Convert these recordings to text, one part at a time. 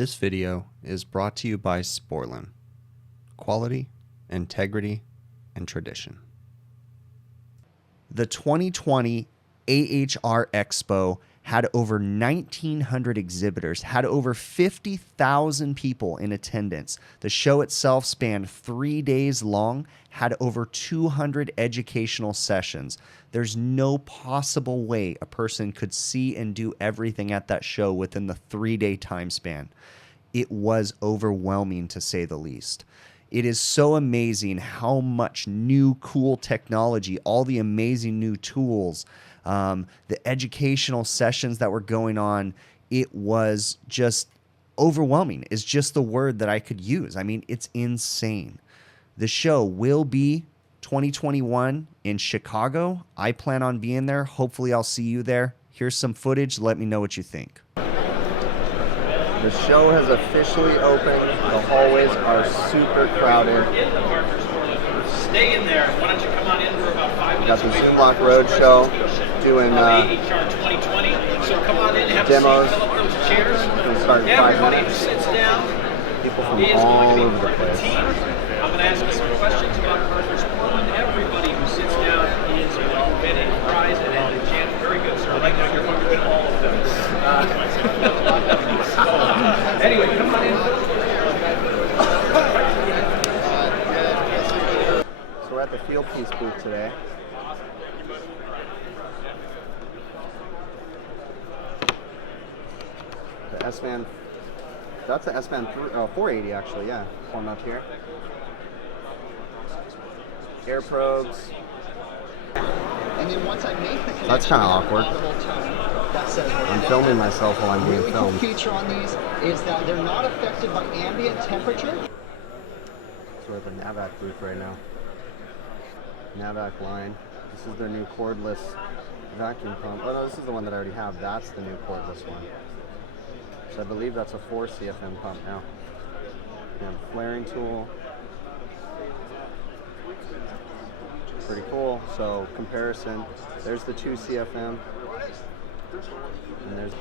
This video is brought to you by Sporlan. Quality, integrity, and tradition. The 2020 AHR Expo had over 1,900 exhibitors, had over 50,000 people in attendance. The show itself spanned 3 days long, had over 200 educational sessions. There's no possible way a person could see and do everything at that show within the 3-day time span. It was overwhelming, to say the least. It is so amazing how much new, cool technology, all the amazing new tools, the educational sessions that were going on. It was just overwhelming is just the word that I could use. I mean, it's insane. The show will be 2021 in Chicago. I plan on being there. Hopefully I'll see you there. Here's some footage. Let me know what you think. The show has officially opened. The hallways are super crowded. Stay in there. Why don't you come on in for about 5 minutes? We got the Zoom Lock Roadshow doing HVACR 2020. So come on in and have demos. a seat, fill up those chairs. We'll start in 5 Everybody who minutes. sits down People from is all going to over be the place. I'm going to ask you some questions about Carter's Portland. Everybody who sits down is going to win a prize and a chance. Very good, sir. I like how you're going to win all of them. Anyway, come on in. So we're at the Field Piece booth today. The S-Man, that's the S-Man 480 actually, yeah, one up here. Air probes. And then once I make the That's kind of awkward. that says what I'm it filming is. myself while I'm being Really cool filmed. feature on these is that they're not affected by ambient temperature. So we're at the Navac booth right now. Navac line. This is their new cordless vacuum pump. Oh no, this is the one that I already have. That's the new cordless one. So I believe that's a 4 CFM pump now. We have a flaring tool. Pretty cool. So comparison, there's the 2 CFM. And there's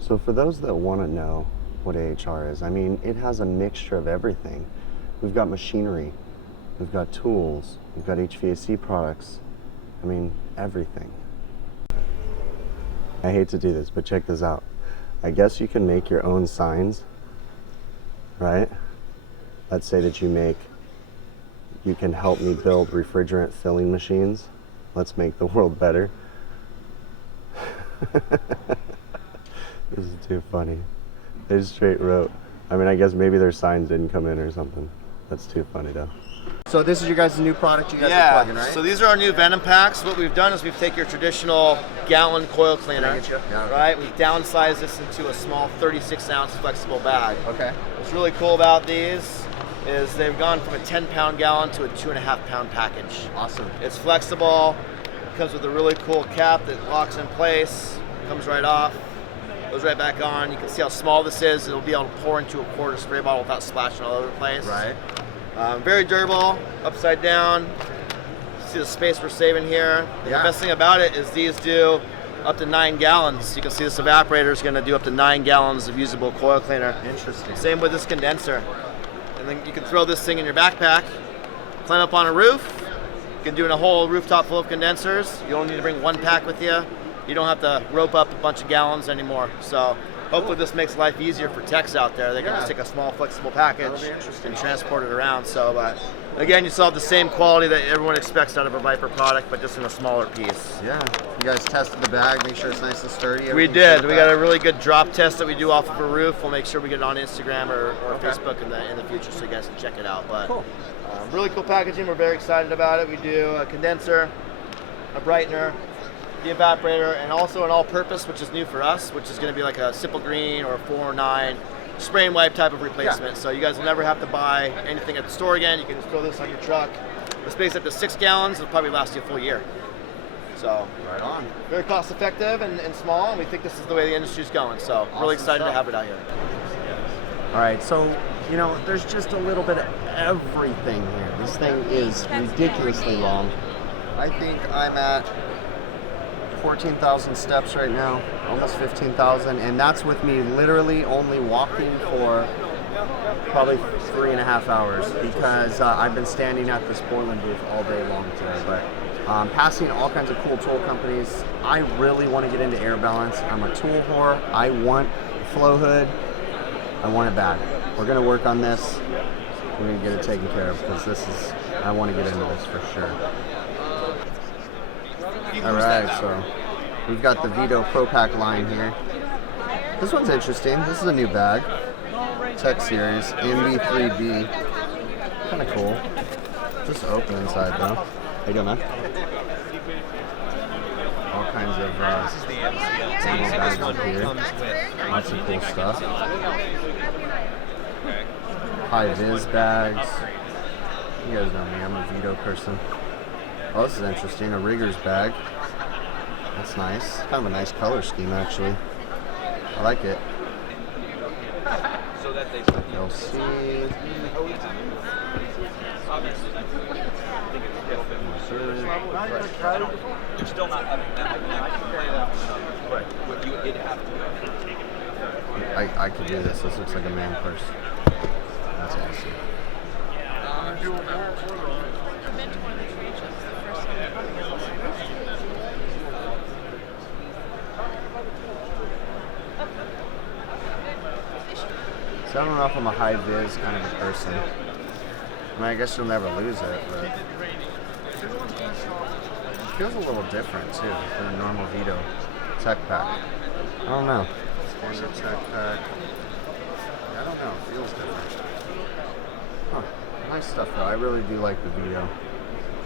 So for those that want to know what AHR is, I mean, it has a mixture of everything. We've got machinery, we've got tools, we've got HVAC products. I mean, everything. I hate to do this, but check this out. I guess you can make your own signs, right? Let's say that you can help me build refrigerant filling machines. Let's make the world better. This is too funny. They just straight wrote. I mean, I guess maybe their signs didn't come in or something. That's too funny though. So this is your guys' new product you guys are plugging, right? So these are our new Venom packs. What we've done is we've taken your traditional gallon coil cleaner, Can I get you? Yeah, okay. right? We've downsized this into a small 36-ounce flexible bag. Okay. What's really cool about these is they've gone from a 10-pound gallon to a 2.5-pound package. Awesome. It's flexible, comes with a really cool cap that locks in place, comes right off, goes right back on. You can see how small this is. It'll be able to pour into a quarter spray bottle without splashing all over the place. Right. Very durable, upside down. See the space we're saving here. The best thing about it is these do up to 9 gallons. You can see this evaporator is going to do up to 9 gallons of usable coil cleaner. Interesting. Same with this condenser. And then you can throw this thing in your backpack, climb up on a roof. You can do a whole rooftop full of condensers. You don't need to bring one pack with you. You don't have to rope up a bunch of gallons anymore. So hopefully this makes life easier for techs out there. They can just take a small flexible package and transport it around. So again, you still have the same quality that everyone expects out of a Viper product, but just in a smaller piece. Yeah. You guys tested the bag, make sure it's nice and sturdy. We everything's did. good We with got a that? really good drop test that we do off of a roof. We'll make sure we get it on Instagram or Facebook in the future so you guys can check it out. But Cool. really cool packaging. We're very excited about it. We do a condenser, a brightener, the evaporator, and also an all-purpose, which is new for us, which is going to be like a Simple Green or a 409 spray and wipe type of replacement. So you guys will never have to buy anything at the store again. You can just throw this on your truck. The space up to 6 gallons will probably last you a full year. So Right on. very cost effective and small, and we think this is the way the industry's going. So really Awesome excited to stuff. have it out here. All right, so You know, there's just a little bit of everything here. This thing is ridiculously long. I think I'm at 14,000 steps right now, almost 15,000, and that's with me literally only walking for probably 3.5 hours because I've been standing at this Portland booth all day long today. But passing all kinds of cool tool companies. I really want to get into air balance. I'm a tool whore. I want a flow hood. I want it bad. We're gonna work on this. We're gonna get it taken care of because I want to get into this for sure. All right, so we've got the Vito Pro Pack line here. This one's interesting. This is a new bag. Tech Series MB3B. Kind of cool. Just open inside though. How you doing, man? All kinds of ammo bags up here. Lots of cool stuff. High vis bags. You guys know me, I'm a Vito person. Oh, this is interesting. A rigger's bag. That's nice. Kind of a nice color scheme, actually. I like it. You'll see. You're still not having that. But you did have to. I could do this. This looks like a man purse. That's awesome. So I don't know if I'm a high vis kind of a person. I mean, I guess you'll never lose it, but it feels a little different too than a normal Vito tech pack. I don't know. Standard tech pack. I don't know. It feels different. Huh. Nice stuff though. I really do like the Vito.